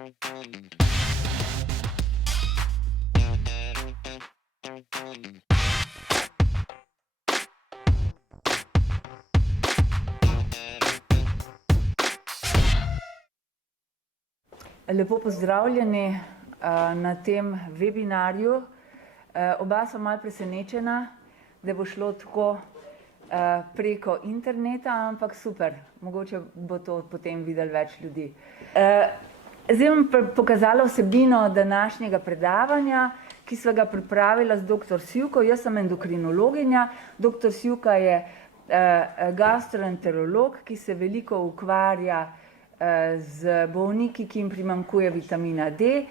Lepo pozdravljeni na tem webinarju. Oba sva malo presenečena, da bo šlo tako preko interneta, ampak super, mogoče bo to potem videli več ljudi. Zdaj bom pokazala vsebino današnjega predavanja, ki sva ga pripravila z dr. Sivko. Jaz sem endokrinologinja, dr. Sivka je gastroenterolog, ki se veliko ukvarja z bolniki, ki jim primanjkuje vitamina D,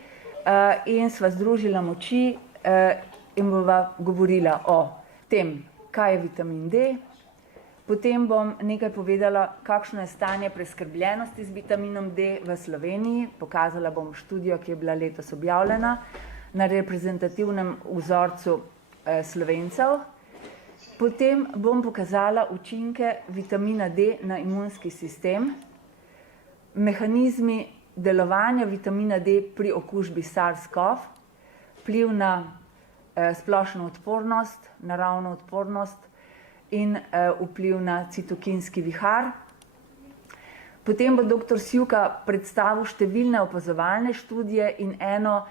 in sva združila moči in bova govorila o tem, kaj je vitamin D. Potem bom nekaj povedala, kakšno je stanje preskrbljenosti z vitaminom D v Sloveniji. Pokazala bom študijo, ki je bila letos objavljena na reprezentativnem vzorcu Slovencev. Potem bom pokazala učinke vitamina D na imunski sistem, mehanizmi delovanja vitamina D pri okužbi SARS-CoV, vpliv na splošno odpornost, naravno odpornost in vpliv na citokinski vihar. Potem bo dr. Sivka predstavil številne opazovalne študije in eno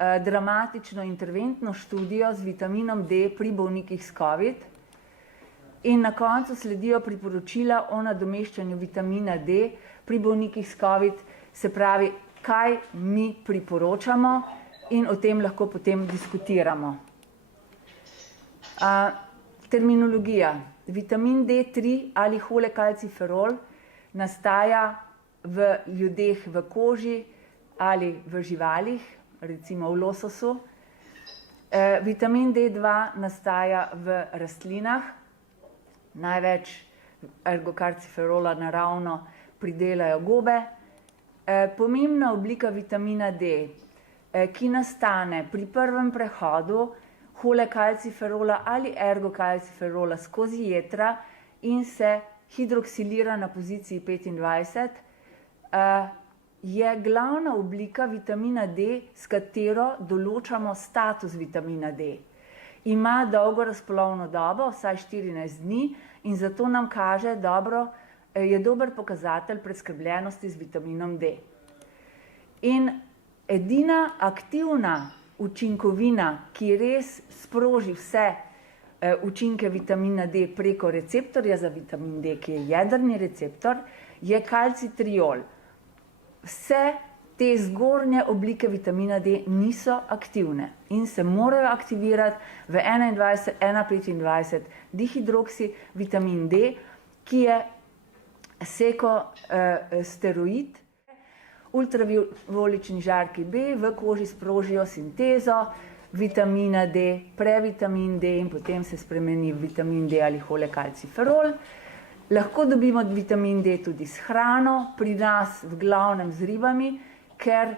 dramatično interventno študijo z vitaminom D pri bolnikih s COVID. In na koncu sledijo priporočila o nadomeščanju vitamina D pri bolnikih s COVID, se pravi, kaj mi priporočamo in o tem lahko potem diskutiramo. Terminologija. Vitamin D3 ali holekalciferol nastaja v ljudeh v koži ali v živalih, recimo v lososu. Vitamin D2 nastaja v rastlinah, največ ergokarciferola naravno pridelajo gobe. Pomembna oblika vitamina D, ki nastane pri prvem prehodu holekalciferola ali ergokalciferola skozi jetra in se hidroksilira na poziciji 25, je glavna oblika vitamina D, s katero določamo status vitamina D. Ima dolgo razpolovno dobo, vsaj 14 dni, in zato nam kaže je dober pokazatelj preskrbljenosti z vitaminom D. In edina aktivna učinkovina, ki res sproži vse učinke vitamina D preko receptorja za vitamin D, ki je jedrni receptor, je kalcitriol. Vse te zgornje oblike vitamina D niso aktivne in se morajo aktivirati v 1,25 dihidroksi vitamin D, ki je steroid. Ultravijolični žarki B v koži sprožijo sintezo vitamina D, previtamin D in potem se spremeni v vitamin D ali holekalciferol. Lahko dobimo vitamin D tudi s hrano, pri nas v glavnem z ribami, ker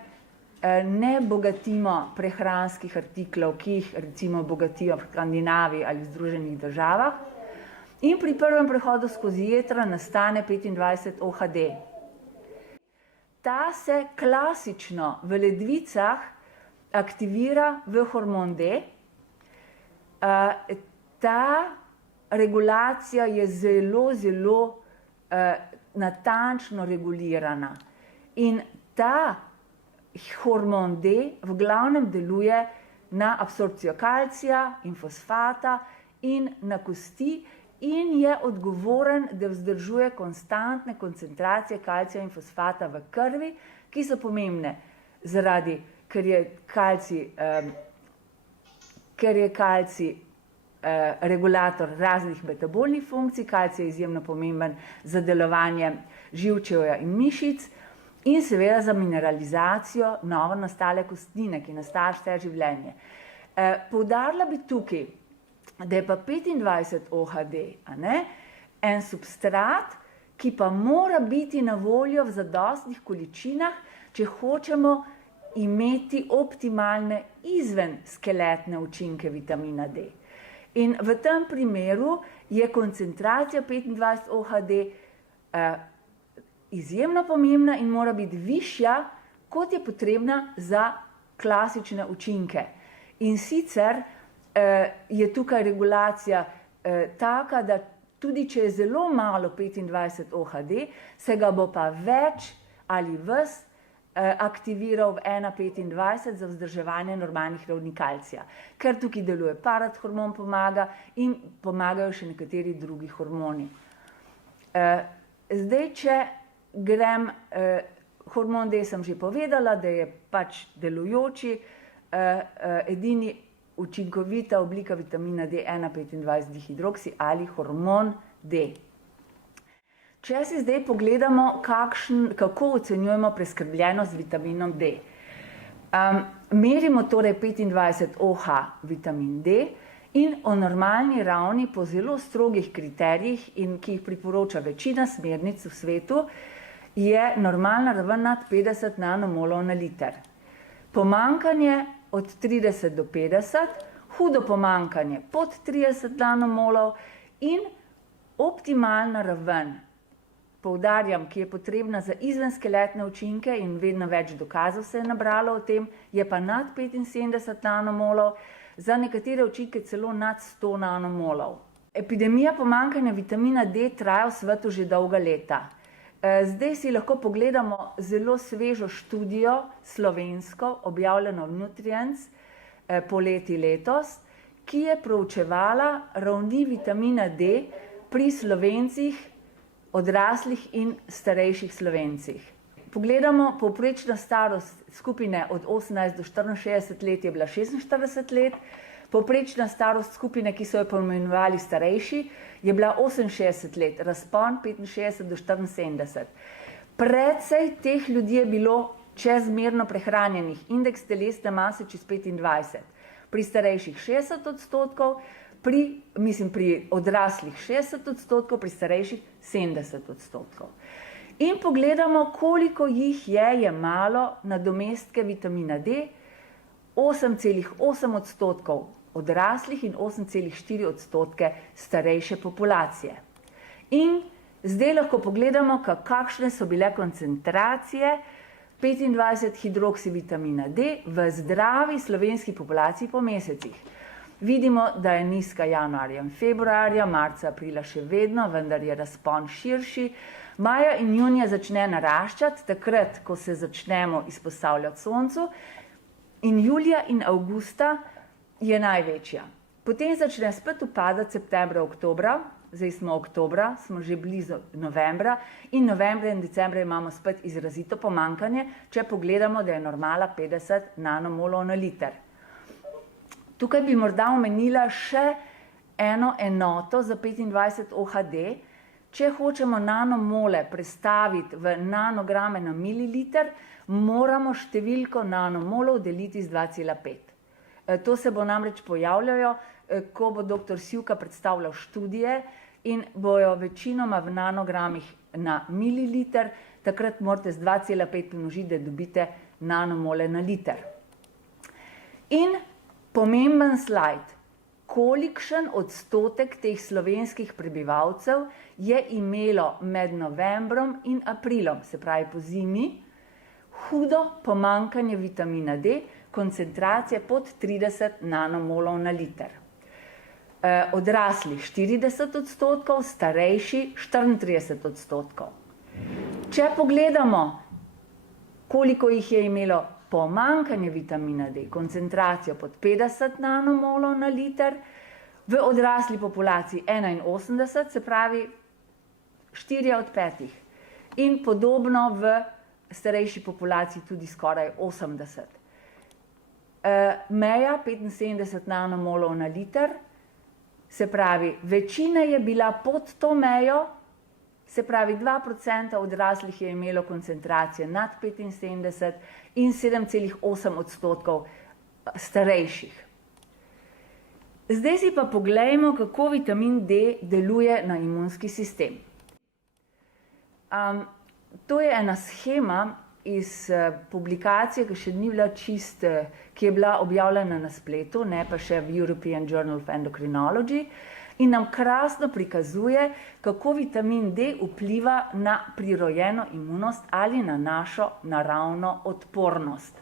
ne bogatimo prehranskih artiklov, ki jih recimo bogatijo v Skandinaviji ali v Združenih državah. In pri prvem prehodu skozi jetra nastane 25 OHD. Ta se klasično v ledvicah aktivira v hormon D. Ta regulacija je zelo natančno regulirana. In ta hormon D v glavnem deluje na absorpcijo kalcija in fosfata in na kosti in je odgovoren, da vzdržuje konstantne koncentracije kalcija in fosfata v krvi, ki so pomembne ker je kalcij regulator raznih metabolnih funkcij. Kalcij je izjemno pomemben za delovanje živčevja in mišic in seveda za mineralizacijo novo nastale kostnine, ki nastaja vse življenje. Poudarila bi tukaj, da je pa 25 OHD en substrat, ki pa mora biti na voljo v zadostnih količinah, če hočemo imeti optimalne izven skeletne učinke vitamina D. In v tem primeru je koncentracija 25 OHD izjemno pomembna in mora biti višja, kot je potrebna za klasične učinke. In sicer je tukaj regulacija taka, da tudi če je zelo malo 25 OHD, se ga bo pa več ali ves aktiviral v 1,25 za vzdrževanje normalnih ravni kalcija. Ker tukaj deluje parathormon pomaga in pomagajo še nekateri drugi hormoni. Zdaj, če grem, hormon D sem že povedala, da je pač delujoči, edini učinkovita oblika vitamina D 1,25 dihidroksi ali hormon D. Če si zdaj pogledamo, kako ocenjujemo preskrbljenost z vitaminom D. Merimo torej 25 OH vitamin D in o normalni ravni po zelo strogih kriterijih, in ki jih priporoča večina smernic v svetu, je normalna raven nad 50 nanomolov na liter. Pomanjkanje od 30 do 50, hudo pomanjkanje pod 30 nanomolov in optimalna raven, poudarjam, ki je potrebna za izvenskeletne učinke in vedno več dokazov se je nabralo o tem, je pa nad 75 nanomolov, za nekatere učinke celo nad 100 nanomolov. Epidemija pomanjkanja vitamina D traja v svetu že dolga leta. Zdaj si lahko pogledamo zelo svežo študijo, slovensko, objavljeno v Nutrients poleti letos, ki je proučevala ravni vitamina D pri Slovencih, odraslih in starejših Slovencih. Pogledamo, povprečna starost skupine od 18 do 64 let je bila 46 let, povprečna starost skupine, ki so jo poimenovali starejši, je bila 68 let, razpon 65 do 74. Precej teh ljudi je bilo čezmerno prehranjenih, indeks telesne mase čez 25. Pri starejših 60%, pri odraslih 60%, pri starejših 70%. In pogledamo, koliko jih je jemalo nadomestke vitamina D, 8,8% odraslih in 8,4% starejše populacije. In zdaj lahko pogledamo, kakšne so bile koncentracije 25 hidroksivitamina D v zdravi slovenski populaciji po mesecih. Vidimo, da je nizka januarja in februarja, marca, aprila še vedno, vendar je razpon širši. Maja in junija začne naraščati, takrat, ko se začnemo izpostavljati soncu, in julija in avgusta je največja. Potem začne spet upadati septembra, oktobra, zdaj smo oktobra, smo že blizu novembra, in novembra in decembra imamo spet izrazito pomanjkanje, če pogledamo, da je normala 50 nanomolov na liter. Tukaj bi morda omenila še eno enoto za 25 OHD. Če hočemo nanomole prestaviti v nanograme na mililiter, moramo številko nanomolov deliti z 2,5. To se bo namreč pojavljajo, ko bo dr. Sivka predstavljal študije in bojo večinoma v nanogramih na mililiter, takrat morate z 2,5 pomnožiti, da dobite nanomole na liter. In pomemben slajd, kolikšen odstotek teh slovenskih prebivalcev je imelo med novembrom in aprilom, se pravi po zimi, hudo pomanjkanje vitamina D, koncentracije pod 30 nanomolov na liter. Odrasli 40%, starejši 34%. Če pogledamo, koliko jih je imelo pomanjkanje vitamina D, koncentracijo pod 50 nanomolov na liter, v odrasli populaciji 81, se pravi 4 od 5. In podobno v starejši populaciji tudi skoraj 80. Meja 75 nanomolov na liter, se pravi, večina je bila pod to mejo, se pravi 2% odraslih je imelo koncentracije nad 75 in 7,8% starejših. Zdaj si pa poglejmo, kako vitamin D deluje na imunski sistem. To je ena shema iz publikacije, ki še ni bila ki je bila objavljena na spletu, ne pa še v European Journal of Endocrinology. in nam krasno prikazuje, kako vitamin D vpliva na prirojeno imunost ali na našo naravno odpornost.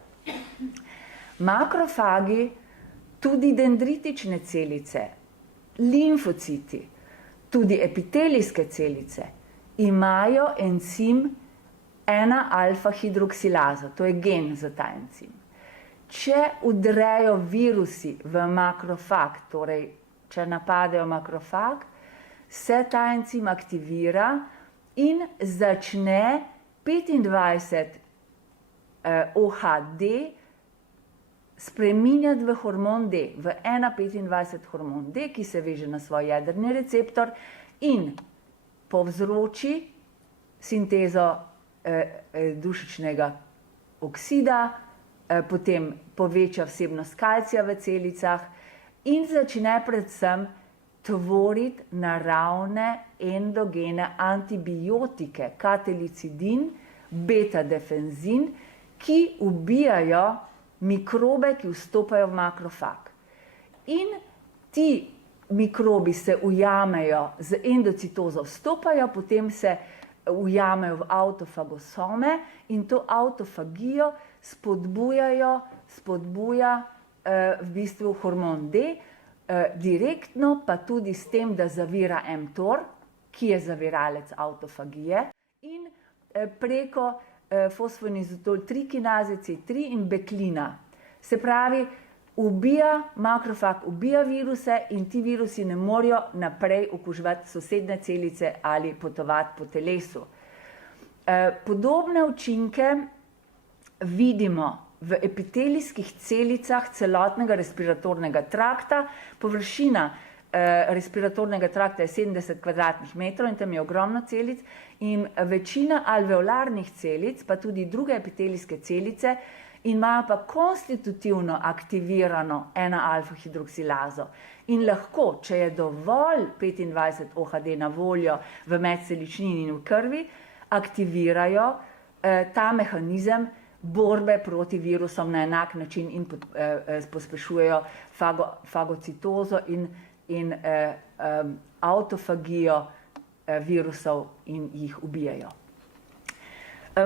Makrofagi, tudi dendritične celice, limfociti, tudi epitelijske celice imajo encim 1-alfa-hidroksilazo, to je gen za ta encim. Če udrejo virusi v makrofag, torej če napadejo makrofag, se ta encim aktivira in začne 25 OHD spreminjati v hormon D, v 1,25 hormon D, ki se veže na svoj jedrni receptor in povzroči sintezo dušičnega oksida, potem poveča vsebnost kalcija v celicah in začne predvsem tvoriti naravne endogene antibiotike, katelicidin, beta-defenzin, ki ubijajo mikrobe, ki vstopajo v makrofag. In ti mikrobi se ujamejo z endocitozo, vstopajo, potem se ujamejo v avtofagosome in to avtofagijo spodbuja v bistvu hormon D, direktno pa tudi s tem, da zavira mTOR, ki je zaviralec avtofagije, in preko fosfoinizotol 3 kinaze C3 in beklina. Se pravi, makrofag ubija viruse in ti virusi ne morejo naprej okuževati sosednje celice ali potovati po telesu. Podobne učinke vidimo v epitelijskih celicah celotnega respiratornega trakta. Površina respiratornega trakta je 70 kvadratnih metrov in tam je ogromno celic in večina alveolarnih celic, pa tudi druge epitelijske celice, imajo pa konstitutivno aktivirano 1-alfa-hidroksilazo. In lahko, če je dovolj 25 OHD na voljo v medceličnini in v krvi, aktivirajo ta mehanizem borbe proti virusom na enak način in pospešujejo fagocitozo in autofagijo virusov in jih ubijajo.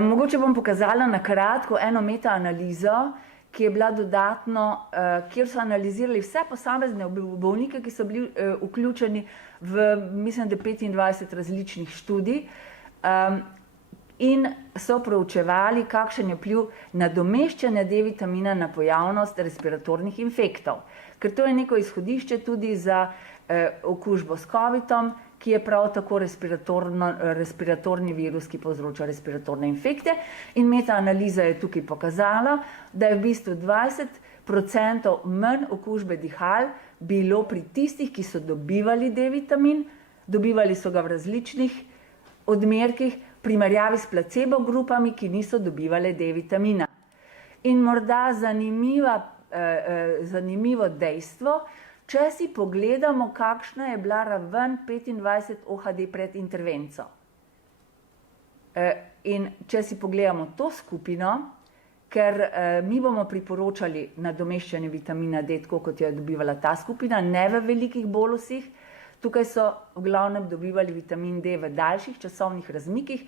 Mogoče bom pokazala na kratko eno metaanalizo, ki je bila dodatno, kjer so analizirali vse posamezne bolnike, ki so bili vključeni v, mislim, da 25 različnih študij, in so proučevali, kakšen je vpliv nadomeščanja D-vitamina na pojavnost respiratornih infektov. Ker to je neko izhodišče tudi za okužbo s COVID-om, ki je prav tako respiratorni virus, ki povzroča respiratorne infekte. In metaanaliza je tukaj pokazala, da je v bistvu 20% manj okužbe dihal bilo pri tistih, ki so dobivali D-vitamin, dobivali so ga v različnih odmerkih, primerjavi s placebo grupami, ki niso dobivali D-vitamina. In morda zanimivo dejstvo, če si pogledamo, kakšna je bila raven 25 OHD pred intervenco. In če si pogledamo to skupino, ker mi bomo priporočali nadomeščanje vitamina D, tako kot je dobivala ta skupina, ne v velikih bolusih. Tukaj so v glavnem dobivali vitamin D v daljših časovnih razmikih,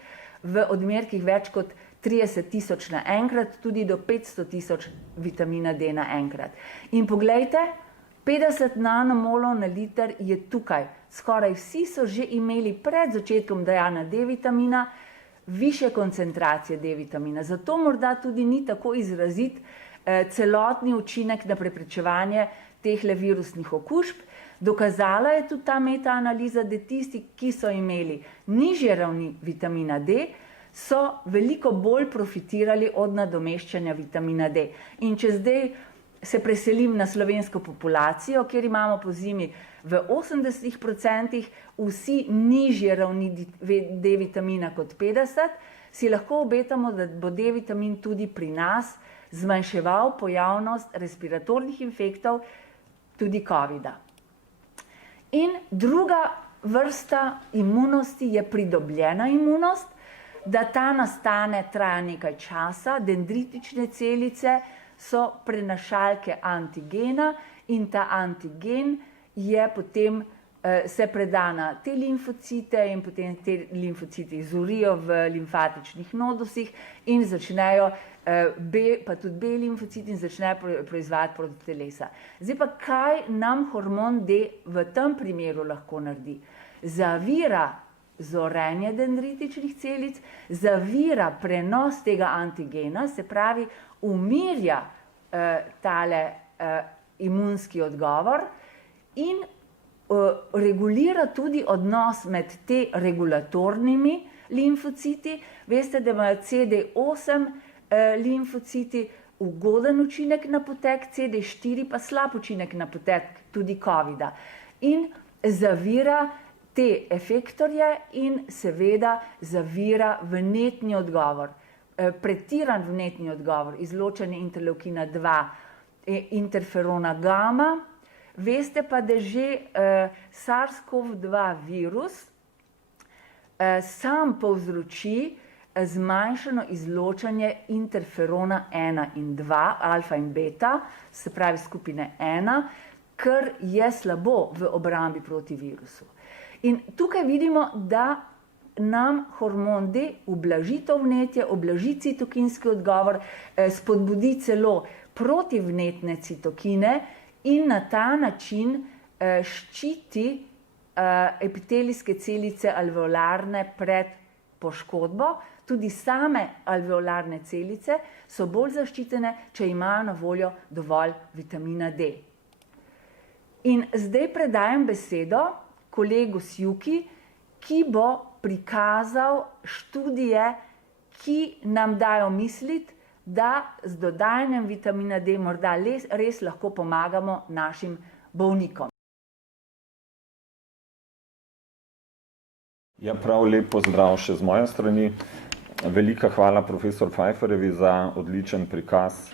v odmerkih več kot 30.000 naenkrat, tudi do 500.000 vitamina D naenkrat. In poglejte, 50 nanomolov na liter je tukaj. Skoraj vsi so že imeli pred začetkom dajanja D-vitamina višje koncentracije D-vitamina. Zato morda tudi ni tako izrazit celotni učinek na preprečevanje tehle virusnih okužb. Dokazala je tudi ta metaanaliza, da tisti, ki so imeli nižje ravni vitamina D, so veliko bolj profitirali od nadomeščanja vitamina D. In če zdaj se preselim na slovensko populacijo, kjer imamo po zimi v 80% vsi nižje ravni D-vitamina kot 50, si lahko obetamo, da bo D-vitamin tudi pri nas zmanjševal pojavnost respiratornih infektov, tudi COVID-a. In druga vrsta imunosti je pridobljena imunost, da ta nastane, traja nekaj časa, dendritične celice so prenašalke antigena in ta antigen je potem se preda na te limfocite in potem te limfocite izurijo v limfatičnih nodusih in začnejo pa tudi B limfociti in začnejo proizvajati protitelesa. Zdaj pa, kaj nam hormon D v tem primeru lahko naredi? Zavira zorenje dendritičnih celic, zavira prenos tega antigena, se pravi, umirja tale imunski odgovor in regulira tudi odnos med te regulatornimi limfociti. Veste, da imajo CD8 limfociti ugoden učinek na potek, CD4 pa slab učinek na potek tudi COVID-a. In zavira te efektorje in seveda zavira vnetni odgovor, pretiran vnetni odgovor, izločanje interleukina 2, interferona gamma. Veste pa, da že SARS-CoV-2 virus sam povzroči zmanjšano izločanje interferona 1 in 2, alfa in beta, se pravi skupine 1, kar je slabo v obrambi proti virusu. In tukaj vidimo, da nam hormon D ublaži to vnetje, ublaži citokinski odgovor, spodbudi celo protivnetne citokine in na ta način ščiti epitelijske celice alveolarne pred poškodbo. Tudi same alveolarne celice so bolj zaščitene, če imajo na voljo dovolj vitamina D. In zdaj predajam besedo kolegu Sjuki, ki bo prikazal študije, ki nam dajo misliti, da z dodajanjem vitamina D morda res lahko pomagamo našim bolnikom. Ja, prav lep pozdrav še z moje strani. Velika hvala profesor Pfeifferjevi za odličen prikaz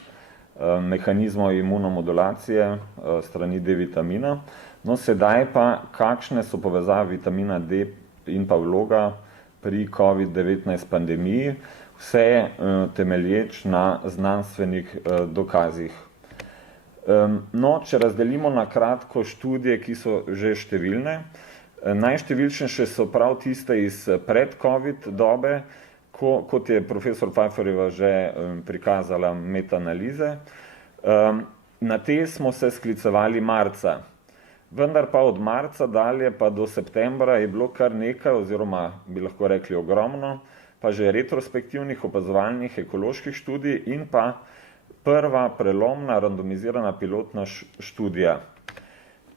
mehanizmov imunomodulacije strani D vitamina. No, sedaj pa, kakšne so povezave vitamina D in pa vloga pri COVID-19 pandemiji, vse temelječ na znanstvenih dokazih. No, če razdelimo na kratko študije, ki so že številne, najštevilčnejše so prav tiste iz pred-COVID dobe, kot je profesor Pfeifferjeva že prikazala metaanalize. Na te smo se sklicevali marca. Vendar pa od marca dalje pa do septembra je bilo kar nekaj, oziroma bi lahko rekli ogromno, pa že retrospektivnih opazovalnih ekoloških študij in pa prva prelomna randomizirana pilotna študija.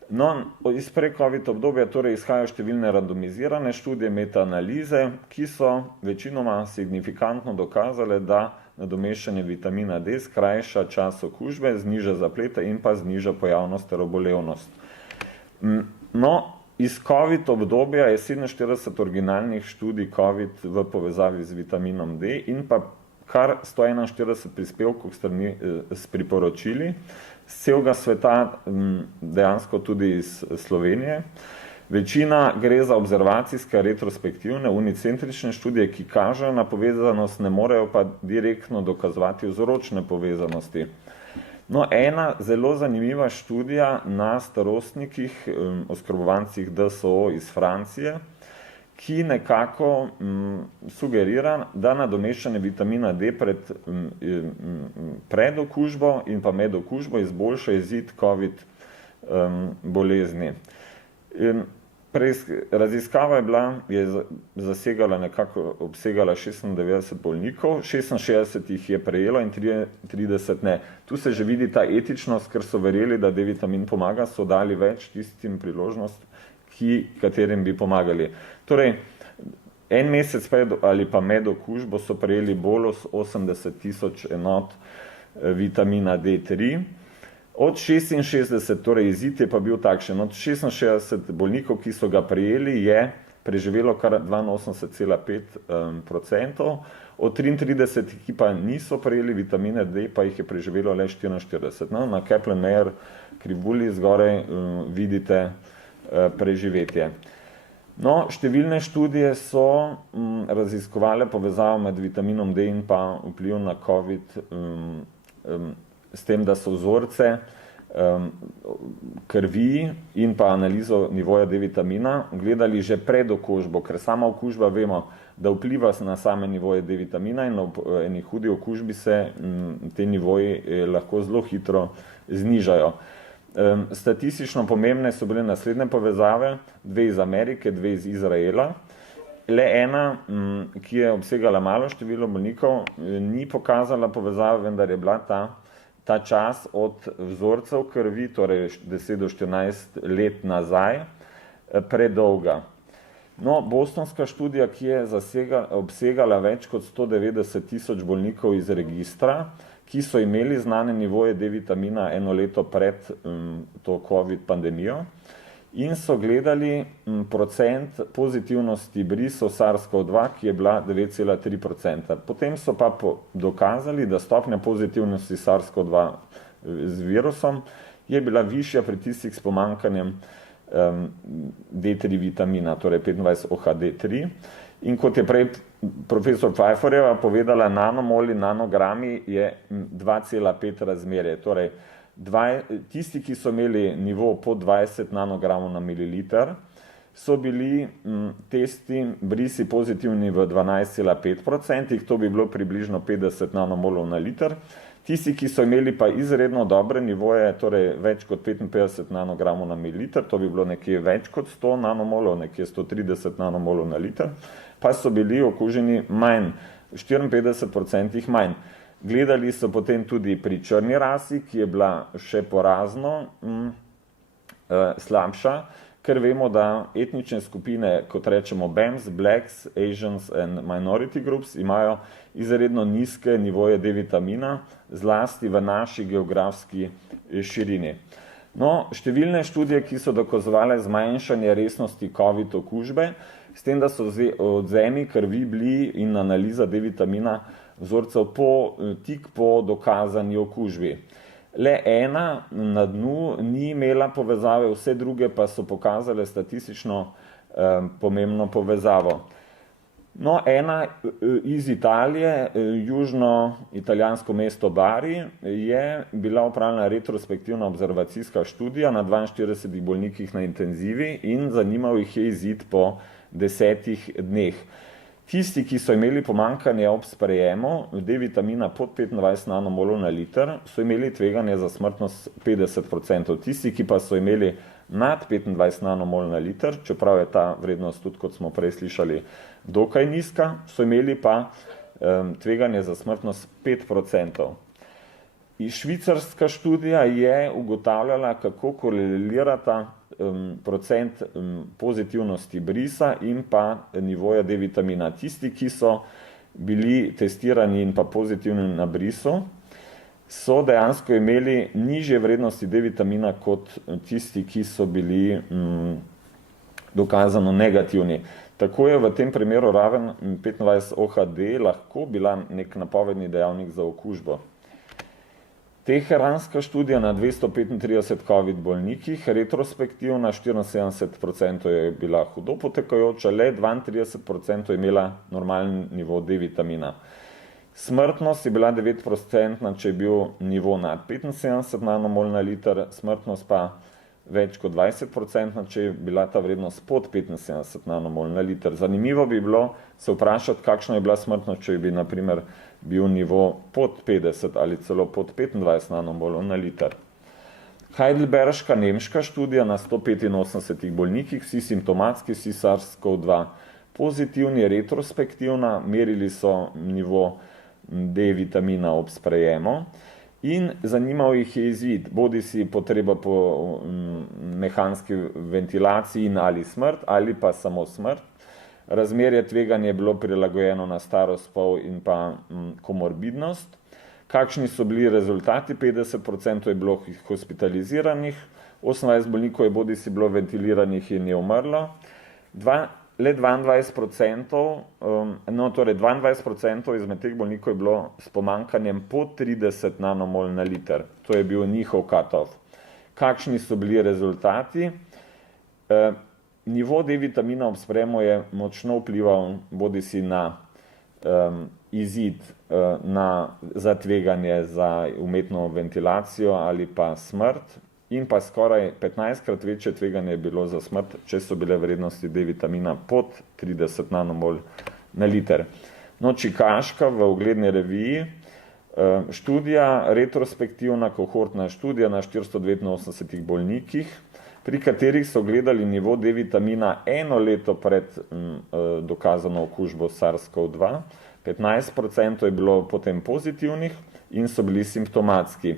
No, iz pre-COVID obdobja torej izhajajo številne randomizirane študije, metaanalize, ki so večinoma signifikantno dokazale, da nadomeščanje vitamina D skrajša čas okužbe, zniža zaplete in pa zniža pojavnost ter obolevnost. No, iz COVID obdobja je 47 originalnih študij COVID v povezavi z vitaminom D in pa kar 141 prispevkov s priporočili z celega sveta, dejansko tudi iz Slovenije. Večina gre za observacijske, retrospektivne, unicentrične študije, ki kažejo na povezanost, ne morejo pa direktno dokazovati vzročne povezanosti. No, ena zelo zanimiva študija na starostnikih, oskrbovancih DSO iz Francije, ki nekako sugerira, da nadomeščanje vitamina D pred okužbo in pa med okužbo izboljša izid COVID bolezni. Raziskava je zasegala nekako, obsegala 96 bolnikov, 66 jih je prejelo in 30 ne. Tu se že vidi ta etičnost, ker so verjeli, da D vitamin pomaga, so dali več tistim priložnost, katerim bi pomagali. Torej, en mesec pred ali pa med okužbo so prejeli bolj 80 000 enot vitamina D3. Od 66, torej izid je pa bil takšen, od 66 bolnikov, ki so ga prejeli, je preživelo kar 82,5%, od 33, ki pa niso prejeli vitamine D, pa jih je preživelo le 44. No, na Kaplan-Meier krivulji zgoraj vidite preživetje. No, številne študije so raziskovale povezavo med vitaminom D in pa vpliv na COVID, s tem, da so vzorce krvi in pa analizo nivoja D-vitamina gledali že pred okužbo, ker sama okužba vemo, da vpliva na same nivoje D-vitamina in ob eni hudi okužbi se te nivoji lahko zelo hitro znižajo. Statistično pomembne so bile naslednje povezave, 2 iz Amerike, 2 iz Izraela. Le ena, ki je obsegala malo število bolnikov, ni pokazala povezave, vendar je bila ta čas od vzorcev krvi, torej 10 do 14 let nazaj, predolga. No, bostonska študija, ki je obsegala več kot 190,000 bolnikov iz registra, ki so imeli znane nivoje D-vitamina eno leto pred to COVID pandemijo in so gledali procent pozitivnosti brisov SARS-CoV-2, ki je bila 9,3%. Potem so pa dokazali, da stopnja pozitivnosti SARS-CoV-2 z virusom je bila višja pri tistih s pomanjkanjem D3 vitamina, torej 25-OHD3. In kot je prej profesor Pfeifferjeva povedala, nanomoli, nanogrami je 2,5 razmerje. Torej, tisti, ki so imeli nivo pod 20 nanogramov na mililiter, so bili testi brisi pozitivni v 12,5%, to bi bilo približno 50 nanomolov na liter. Tisti, ki so imeli pa izredno dobre nivoje, torej več kot 55 nanogramov na mililiter, to bi bilo nekje več kot 100 nanomolov, nekje 130 nanomolov na liter, pa so bili okuženi manj, 54% manj. Gledali so potem tudi pri črni rasi, ki je bila še porazno slabša, ker vemo, da etnične skupine, kot rečemo BAMS, Blacks, Asians and Minority Groups, imajo izredno nizke nivoje D-vitamina, zlasti v naši geografski širini. No, številne študije, ki so dokazovale zmanjšanje resnosti COVID okužbe, s tem, da so odvzemi krvi bili in analiza D-vitamina vzorcev tik po dokazani okužbi. Le ena na dnu ni imela povezave, vse druge pa so pokazale statistično pomembno povezavo. No, ena iz Italije, južno-italijansko mesto Bari, je bila opravljena retrospektivna observacijska študija na 42 bolnikih na intenzivi in zanimal jih je izid po 10 dneh. Tisti, ki so imeli pomanjkanje ob sprejemu D-vitamina pod 25 nanomolov na liter, so imeli tveganje za smrtnost 50%. Tisti, ki pa so imeli nad 25 nanomol na liter, čeprav je ta vrednost tudi, kot smo prej slišali, dokaj nizka, so imeli pa tveganje za smrtnost 5%. Švicarska študija je ugotavljala, kako korelirata procent pozitivnosti brisa in pa nivoja D-vitamina. Tisti, ki so bili testirani in pa pozitivni na brisu, so dejansko imeli nižje vrednosti D-vitamina kot tisti, ki so bili dokazano negativni. Tako je v tem primeru raven 25-OHD lahko bila nek napovedni dejavnik za okužbo. Teheranska študija na 235 COVID bolnikih, retrospektivna, 74% je bila hudo potekajoča, le 32% je imela normalen nivo D-vitamina. Smrtnost je bila 9%, če je bil nivo nad 75 nanomol na liter, smrtnost pa več kot 20%, če je bila ta vrednost pod 75 nanomol na liter. Zanimivo bi bilo se vprašati, kakšna je bila smrtnost, če bi, na primer, bil nivo pod 50 ali celo pod 25 nanomolov na liter. Heidelberška nemška študija na 185 bolnikih, vsi simptomatski, vsi SARS-CoV-2 pozitivni, retrospektivna, merili so nivo D-vitamina ob sprejemu in zanimal jih je izid, bodi si potreba po mehanski ventilaciji in ali smrt, ali pa samo smrt. Razmerje tveganja je bilo prilagojeno na starost, spol in pa komorbidnost. Kakšni so bili rezultati? 50% je bilo hospitaliziranih, 28 bolnikov je bodi si bilo ventiliranih in je umrlo. Le 22%, torej 22% izmed teh bolnikov je bilo s pomanjkanjem pod 30 nanomol na liter. To je bil njihov cut-off. Kakšni so bili rezultati? Nivo D-vitamina ob sprejemu je močno vplival bodi si na izid za tveganje za umetno ventilacijo ali pa smrt, in pa skoraj 15-krat večje tveganje je bilo za smrt, če so bile vrednosti D vitamina pod 30 nanomol na liter. No, čikaška v ugledni reviji študija, retrospektivna kohortna študija na 489 bolnikih, pri katerih so gledali nivo D vitamina 1 leto pred dokazano okužbo SARS-CoV-2, 15% je bilo potem pozitivnih in so bili simptomatski.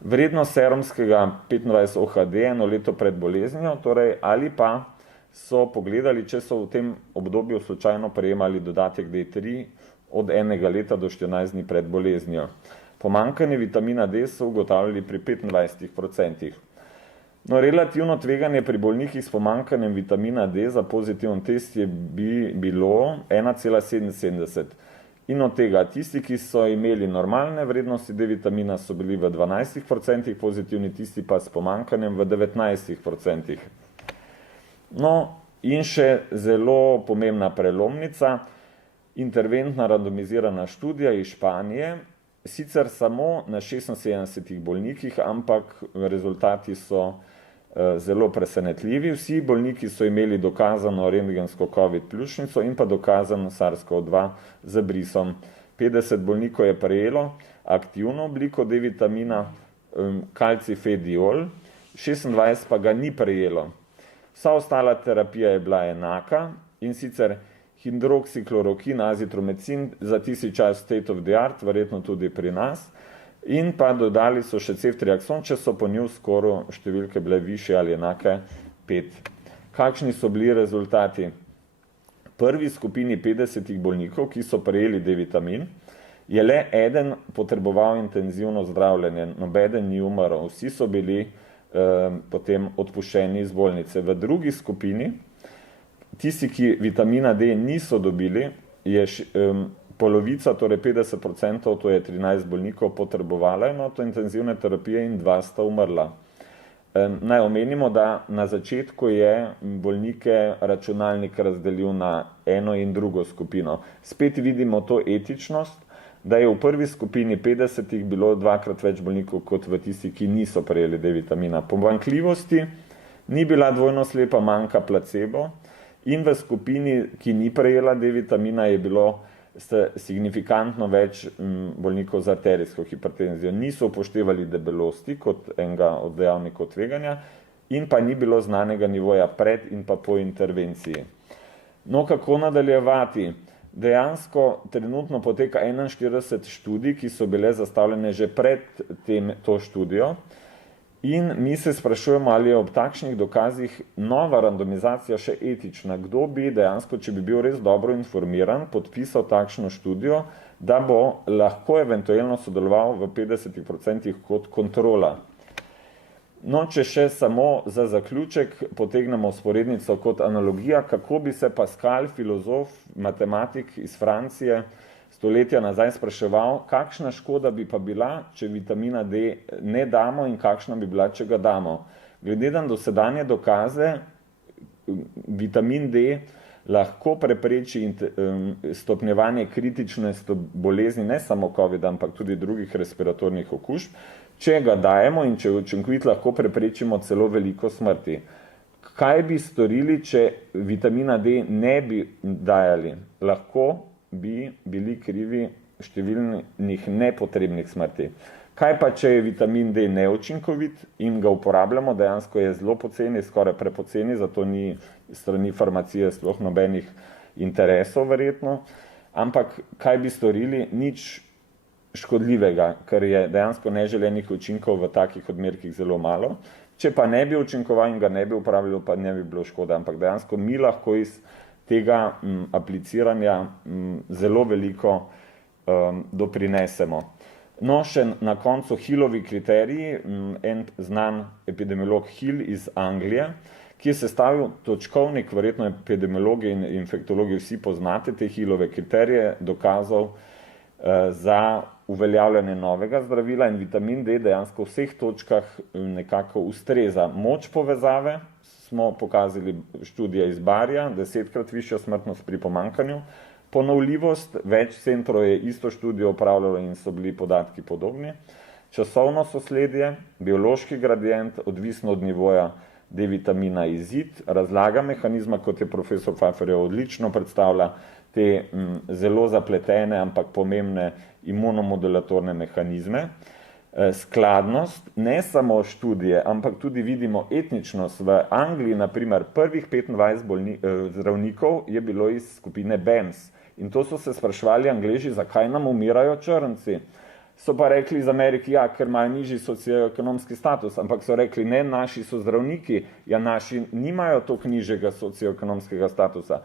Vrednost serumskega 25-OHD 1 leto pred boleznijo, torej ali pa so pogledali, če so v tem obdobju slučajno prejemali dodatek D3 od 1 leta do 14 dni pred boleznijo. Pomanjkanje vitamina D so ugotavljali pri 25%. No, relativno tveganje pri bolnikih s pomanjkanjem vitamina D za pozitiven test je bilo 1,77. In od tega tisti, ki so imeli normalne vrednosti D vitamina, so bili v 12% pozitivni, tisti pa s pomanjkanjem v 19%. No, in še zelo pomembna prelomnica, interventna randomizirana študija iz Španije, sicer samo na 76 bolnikih, ampak rezultati so zelo presenetljivi. Vsi bolniki so imeli dokazano rentgensko COVID pljučnico in pa dokazano SARS-CoV-2 z brisom. 50 bolnikov je prejelo aktivno obliko D vitamina, kalcifediol, 26 pa ga ni prejelo. Vsa ostala terapija je bila enaka, in sicer hidroksiklorokin, azitromicin, za tisti čas state of the art, verjetno tudi pri nas, in pa dodali so še ceftriakson, če so po nju skoraj številke bile višje ali enake 5. Kakšni so bili rezultati? Prvi skupini 50 bolnikov, ki so prejeli D vitamin, je le eden potreboval intenzivno zdravljenje, nobeden ni umrl, vsi so bili potem odpuščeni iz bolnice. V drugi skupini, tisti, ki vitamina D niso dobili, je polovica, torej 50%, to je 13 bolnikov, potrebovala enoto intenzivne terapije in 2 sta umrla. Naj omenimo, da na začetku je bolnike računalnik razdelil na eno in drugo skupino. Spet vidimo to etičnost, da je v prvi skupini 50 bilo 2-krat več bolnikov kot v tisti, ki niso prejeli D vitamina. Pomanjkljivosti ni bila dvojno slepa, manjka placebo, in v skupini, ki ni prejela D vitamina, je bilo signifikantno več bolnikov z arterijsko hipertenzijo. Niso upoštevali debelosti kot enega od dejavnikov tveganja in pa ni bilo znanega nivoja pred in pa po intervenciji. No, kako nadaljevati? Dejansko trenutno poteka 41 študij, ki so bile zastavljene že pred to študijo, in mi se sprašujemo, ali je ob takšnih dokazih nova randomizacija še etična. Kdo bi dejansko, če bi bil res dobro informiran, podpisal takšno študijo, da bo lahko eventualno sodeloval v 50% kot kontrola. No, če še samo za zaključek potegnemo vzporednico kot analogija, kako bi se Pascal, filozof, matematik iz Francije, stoletja nazaj spraševal, kakšna škoda bi pa bila, če vitamina D ne damo, in kakšna bi bila, če ga damo. Glede na dosedanje dokaze, vitamin D lahko prepreči stopnjevanje kritične bolezni, ne samo COVID, ampak tudi drugih respiratornih okužb. Če ga dajemo in če učinkovit, lahko preprečimo celo veliko smrti. Kaj bi storili, če vitamina D ne bi dajali? Lahko bi bili krivi številnih nepotrebnih smrti. Kaj pa, če je vitamin D neučinkovit in ga uporabljamo, dejansko je zelo poceni, skoraj prepoceni, zato ni strani farmacije sploh nobenih interesov verjetno, ampak kaj bi storili? Nič škodljivega, ker je dejansko neželenih učinkov v takih odmerkih zelo malo. Če pa ne bi učinkoval in ga ne bi uporabljal, pa ne bi bilo škoda, ampak dejansko mi lahko iz tega apliciranja zelo veliko doprinesemo. No, še na koncu Hillovi kriteriji, en znan epidemiolog Hill iz Anglije, ki je sestavil točkovnik, verjetno epidemiologi in infektologi vsi poznate te Hillove kriterije, dokazov za uveljavljanje novega zdravila, in vitamin D dejansko v vseh točkah nekako ustreza. Moč povezave smo pokazali študije iz Barja, 10-krat višja smrtnost pri pomanjkanju, Ponovljivost, več centrov je isto študijo opravljalo in so bili podatki podobni. Časovno sosledje, biološki gradient, odvisno od nivoja D-vitamina izid, razlaga mehanizma, kot je profesor Pfeifferjev odlično predstavlja, te zelo zapletene, ampak pomembne imunomodulatorne mehanizme. Skladnost, ne samo študije, ampak tudi vidimo etničnost. V Angliji, naprimer, prvih 25 zdravnikov je bilo iz skupine BAMS. In to so se spraševali Angleži, zakaj nam umirajo črnci. So pa rekli iz Ameriki, ja, ker imajo nižji socioekonomski status, ampak so rekli, ne, naši so zdravniki, ja, naši nimajo toliko nižjega socioekonomskega statusa.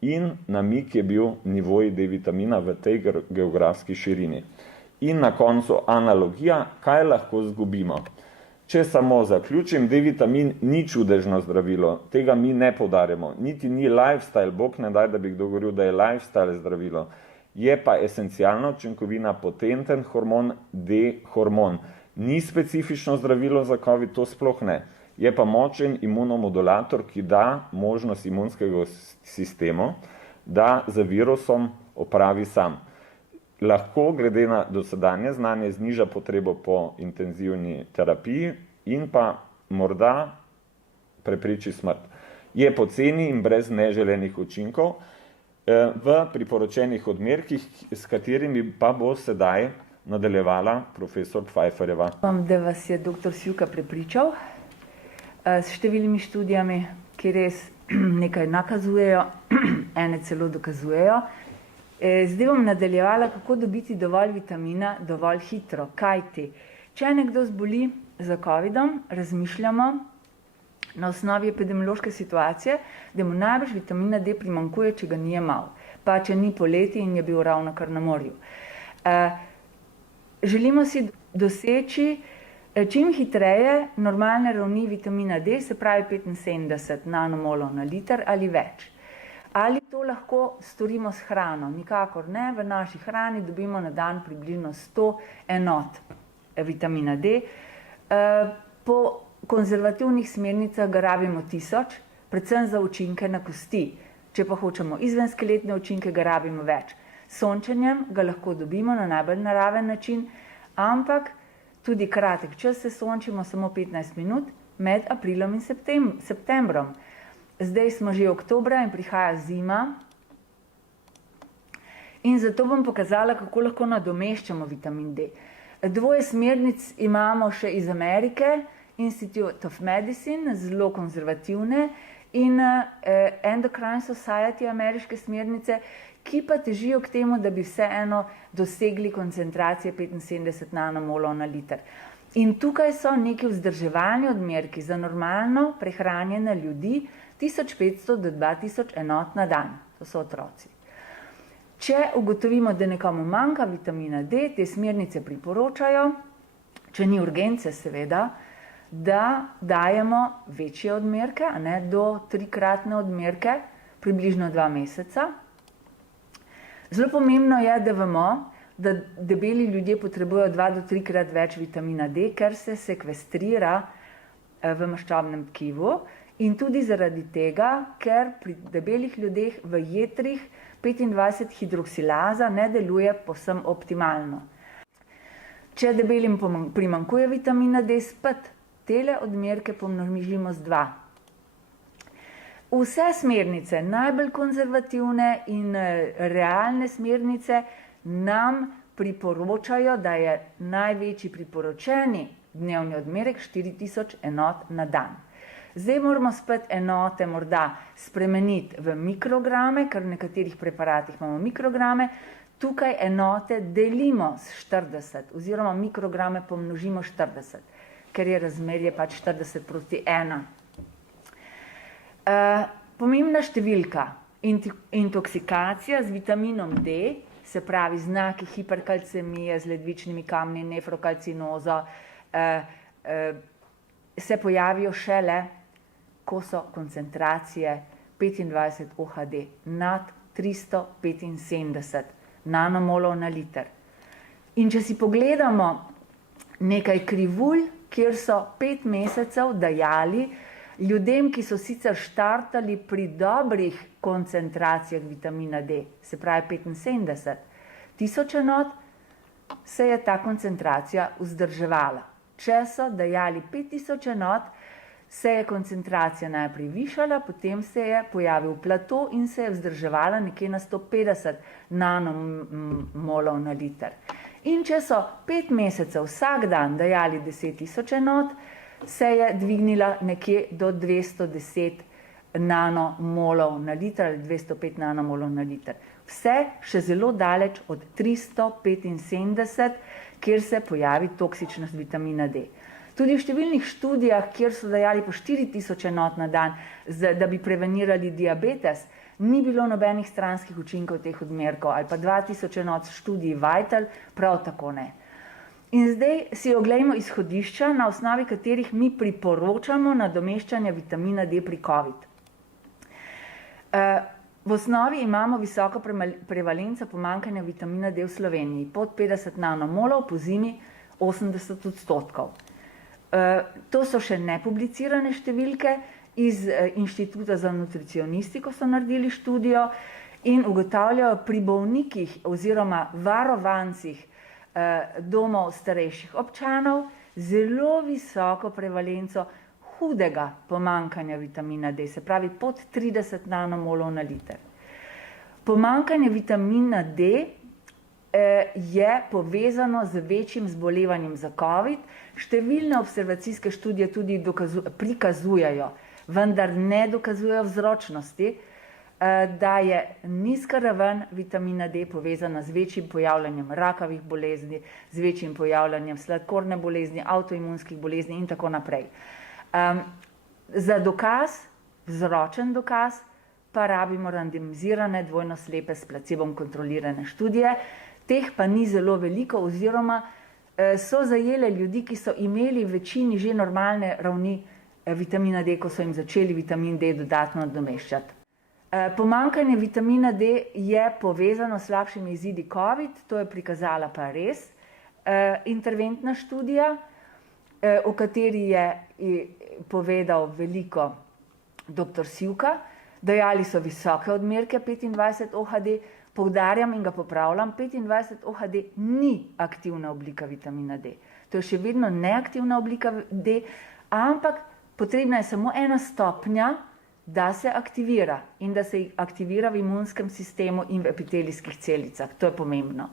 In namig je bil nivoji D-vitamina v tej geografski širini. In na koncu analogija, kaj lahko zgubimo. Če samo zaključim, D-vitamin ni čudežno zdravilo, tega mi ne poudarjamo, niti ni lifestyle, bog ne daj, da bi kdo govoril, da je lifestyle zdravilo. Je pa esencialna učinkovina potenten hormon, D-hormon. Ni specifično zdravilo za COVID, to sploh ne. Je pa močen imunomodulator, ki da možnost imunskega sistema, da z virusom opravi sam. Lahko, glede na dosedanje znanje, zniža potrebo po intenzivni terapiji in pa morda prepreči smrt. Je poceni in brez neželenih učinkov v priporočenih odmerkih, s katerimi pa bo sedaj nadaljevala profesor Pfeifferjeva. Da vas je dr. Sivka prepričal s številnimi študijami, ki res nekaj nakazujejo, ene celo dokazujejo. Zdaj bom nadaljevala, kako dobiti dovolj vitamina dovolj hitro. Kajti, če nekdo zboli za COVID-om, razmišljamo na osnovi epidemiološke situacije, da mu najbrž vitamina D primanjkuje, če ga ni jemal. Pa če ni poleti in je bil ravno kar na morju. Želimo si doseči čim hitreje normalne ravni vitamina D, se pravi 75 nanomolov na liter ali več. Ali to lahko storimo s hrano? Nikakor ne. V naši hrani dobimo na dan približno 100 enot vitamina D. Po konzervativnih smernicah ga rabimo 1000, predvsem za učinke na kosti. Če pa hočemo izvenskeletne učinke, ga rabimo več. S sončenjem ga lahko dobimo na najbolj naraven način, ampak tudi kratek čas se sončimo samo 15 minut med aprilom in septembrom. Zdaj smo že oktobra in prihaja zima in zato bom pokazala, kako lahko nadomeščamo vitamin D. Dvoje smernic imamo še iz Amerike, Institute of Medicine, zelo konzervativne, in Endocrine Society, ameriške smernice, ki pa težijo k temu, da bi vseeno dosegli koncentracije 75 nanomolov na liter. In tukaj so neki vzdrževalni odmerki za normalno prehranjene ljudi, 1500 do 2000 enot na dan. To so otroci. Če ugotovimo, da nekomu manjka vitamina D, te smernice priporočajo, če ni urgence seveda, da dajemo večje odmerke, a ne, do 3-kratne odmerke, približno 2 meseca. Zelo pomembno je, da vemo, da debeli ljudje potrebujejo 2 do 3-krat več vitamina D, ker se sekvestrira v maščobnem tkivu in tudi zaradi tega, ker pri debelih ljudeh v jetrih 25 hidroksilaza ne deluje povsem optimalno. Če debelim primanjkuje vitamina D, spet tele odmerke pomnožimo z 2. Vse smernice, najbolj konzervativne in realne smernice, nam priporočajo, da je največji priporočeni dnevni odmerek 4000 enot na dan. Zdaj moramo spet enote morda spremeniti v mikrograme, ker v nekaterih preparatih imamo mikrograme, tukaj enote delimo s 40 oziroma mikrograme pomnožimo 40, ker je razmerje pač 40:1. Pomembna številka, intoksikacija z vitaminom D, se pravi znaki hiperkalcemije z ledvičnimi kamni, nefrokalcinozo, se pojavijo šele, ko so koncentracije 25 OHD nad 375 nanomolov na liter. In če si pogledamo nekaj krivulj, kjer so 5 mesecev dajali Ljudem, ki so sicer štartali pri dobrih koncentracijah vitamina D, se pravi 75 tisoč enot, se je ta koncentracija vzdrževala. Če so dajali 5000 enot, se je koncentracija najprej višala, potem se je pojavil plato in se je vzdrževala nekje na 150 nanomolov na liter. In če so 5 mesecev vsak dan dajali 10 000 enot, se je dvignila nekje do 210 nanomolov na liter ali 205 nanomolov na liter. Vse še zelo daleč od 375, kjer se pojavi toksičnost vitamina D. Tudi v številnih študijah, kjer so dajali po 4000 enot na dan, da bi prevenirali diabetes, ni bilo nobenih stranskih učinkov teh odmerkov, ali pa 2000 enot študij Vital, prav tako ne. In zdaj si oglejmo izhodišča, na osnovi katerih mi priporočamo nadomeščanje vitamina D pri COVID. V osnovi imamo visoko prevalenco pomanjkanja vitamina D v Sloveniji, pod 50 nanomolov, po zimi 80%. To so še nepublicirane številke, iz Inštituta za nutricionistiko so naredili študijo in ugotavljajo pri bolnikih oziroma varovancih domov starejših občanov zelo visoko prevalenco hudega pomanjkanja vitamina D, se pravi pod 30 nanomolov na liter. Pomanjkanje vitamina D je povezano z večjim zbolevanjem za COVID. Številne observacijske študije tudi prikazujejo, vendar ne dokazujejo vzročnosti, da je nizka raven vitamina D povezana z večjim pojavljanjem rakavih bolezni, z večjim pojavljanjem sladkorne bolezni, avtoimunskih bolezni in tako naprej. Za dokaz, vzročen dokaz, pa rabimo randomizirane, dvojno slepe s placebom kontrolirane študije. Teh pa ni zelo veliko oziroma so zajele ljudi, ki so imeli v večini že normalne ravni vitamina D, ko so jim začeli vitamin D dodatno nadomeščati. Pomanjkanje vitamina D je povezano s slabšimi izidi COVID, to je prikazala pa res interventna študija, o kateri je povedal veliko dr. Sivka. Dajali so visoke odmerke 25 OHD, poudarjam in ga popravljam, 25 OHD ni aktivna oblika vitamina D. To je še vedno neaktivna oblika D, ampak potrebna je samo ena stopnja, da se aktivira in da se aktivira v imunskem sistemu in v epitelijskih celicah. To je pomembno.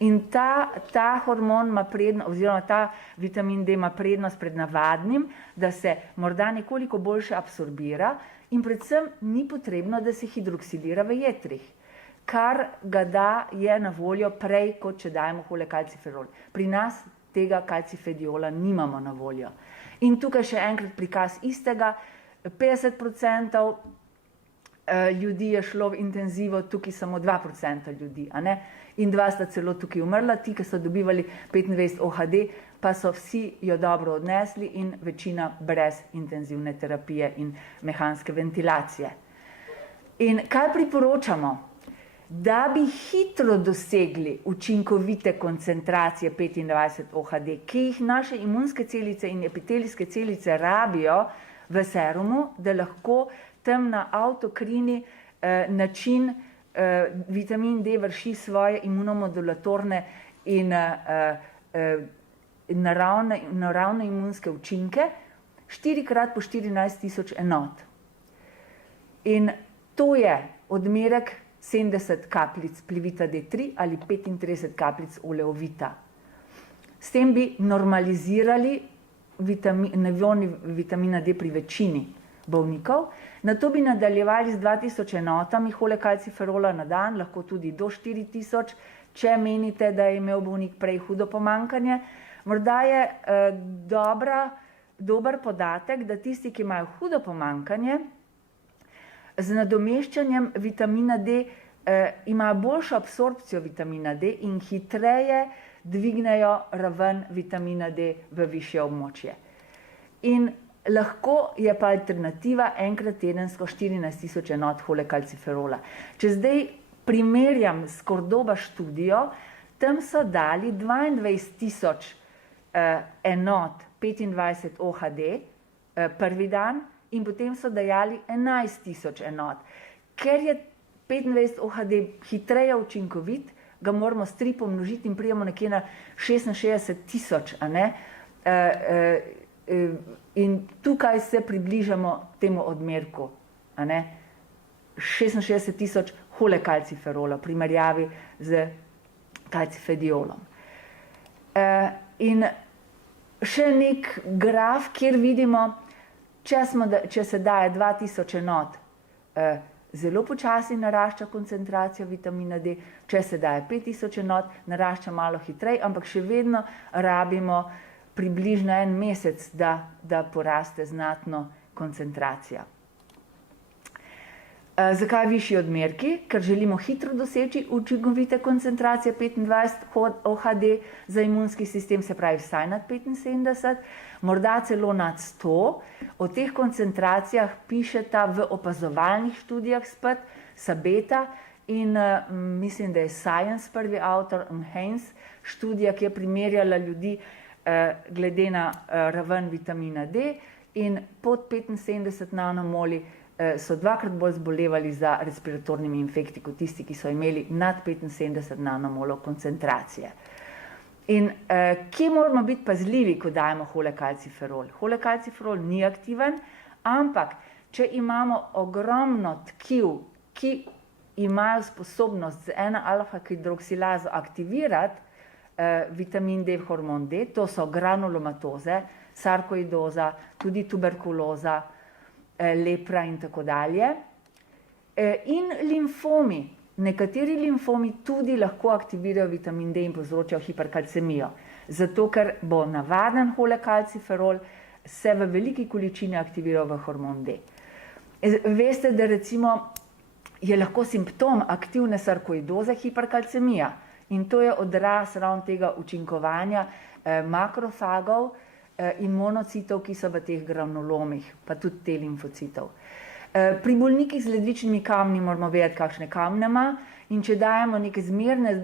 In ta hormon ima prednost, oziroma ta vitamin D ima prednost pred navadnim, da se morda nekoliko boljše absorbira in predvsem ni potrebno, da se hidroksilira v jetrih, kar ga da je na voljo prej, kot če dajemo holekalciferol. Pri nas tega kalcifediola nimamo na voljo. In tukaj še enkrat prikaz istega, 50% ljudi je šlo v intenzivo, tukaj samo 2% ljudi, a ne? In 2 sta celo tukaj umrla, ti, ki so dobivali 25 OHD, pa so vsi jo dobro odnesli in večina brez intenzivne terapije in mehanske ventilacije. In kaj priporočamo? Da bi hitro dosegli učinkovite koncentracije 25 OHD, ki jih naše imunske celice in epitelijske celice rabijo v serumu, da lahko tam na avtokrini način vitamin D vrši svoje imunomodulatorne in naravne imunske učinke 4x po 14 000 enot. In to je odmerek 70 kapljic plivita D3 ali 35 kapljic oleovita. S tem bi normalizirali nivo vitamina D pri večini bolnikov. Nato bi nadaljevali z 2000 enotami holekalciferola na dan, lahko tudi do 4000, če menite, da je imel bolnik prej hudo pomanjkanje. Morda je dober podatek, da tisti, ki imajo hudo pomanjkanje, z nadomeščanjem vitamina D imajo boljšo absorpcijo vitamina D in hitreje dvignejo raven vitamina D v višje območje. In lahko je pa alternativa enkrat tedensko 14 000 enot holekalciferola. Če zdaj primerjam s Cordoba študijo, tam so dali 22 000 enot 25 OHD prvi dan in potem so dajali 11.000 enot. Ker je 25 OHD hitreje učinkovit, ga moramo s 3 pomnožiti in prijemo nekje na 66.000, a ne? In tukaj se približamo temu odmerku, a ne? 66.000 holekalciferola v primerjavi z kalcifediolom. In še nek graf, kjer vidimo, če se daje 2000 enot, zelo počasi narašča koncentracija vitamina D, če se daje 5000 enot, narašča malo hitreje, ampak še vedno rabimo približno 1 mesec, da poraste znatno koncentracija. Zakaj višji odmerki? Ker želimo hitro doseči učinkovite koncentracije 25 OHD za imunski sistem, se pravi vsaj nad 75, morda celo nad 100. O teh koncentracijah pišeta v opazovalnih študijah spet Sabeta in mislim, da je Science prvi avtor, Haynes, študija, ki je primerjala ljudi glede na raven vitamina D in pod 75 nanomoli so 2-krat bolj zbolevali za respiratornimi infekti kot tisti, ki so imeli nad 75 nanomolov koncentracije. In kje moramo biti pazljivi, ko dajemo holekalciferol? Holekalciferol ni aktiven, ampak če imamo ogromno tkiv, ki imajo sposobnost z 1-alfa-hidroksilazo aktivirati vitamin D, hormon D, to so granulomatoze, sarkoidoza, tudi tuberkuloza, lepra in tako dalje. In limfomi. Nekateri limfomi tudi lahko aktivirajo vitamin D in povzročajo hiperkalcemijo. Zato, ker bo navaden holekalciferol se v veliki količini aktiviral v hormon D. Veste, da recimo je lahko simptom aktivne sarkoidoze hiperkalcemija. In to je odraz ravno tega učinkovanja makrofagov in monocitov, ki so v teh granulomih, pa tudi te limfocitov. Pri bolnikih z ledvičnimi kamni moramo vedeti, kakšne kamne ima, in če dajemo neke zmerne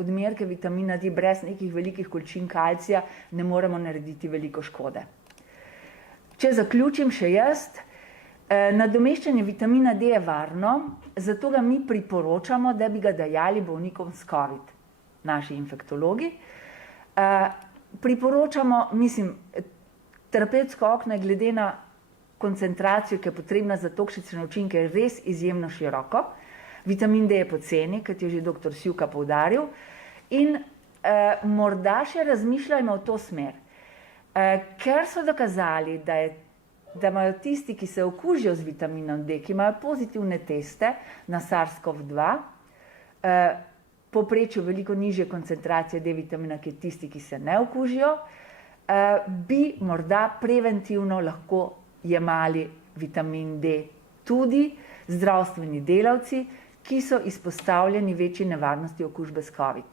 odmerke vitamina D brez nekih velikih količin kalcija, ne moremo narediti veliko škode. Če zaključim še jaz, nadomeščanje vitamina D je varno, zato ga mi priporočamo, da bi ga dajali bolnikom s COVID, naši infektologi. Priporočamo, terapevtsko okno je glede na koncentracijo, ki je potrebna za toksične učinke, res izjemno široko. Vitamin D je poceni, kot je že dr. Sivka poudaril, in morda še razmišljajmo v to smer. Ker so dokazali, da imajo tisti, ki se okužijo z vitaminom D, ki imajo pozitivne teste na SARS-CoV-2, povprečju veliko nižje koncentracije D vitamina, kot tisti, ki se ne okužijo, bi morda preventivno lahko jemali vitamin D tudi zdravstveni delavci, ki so izpostavljeni večji nevarnosti okužbe s COVID.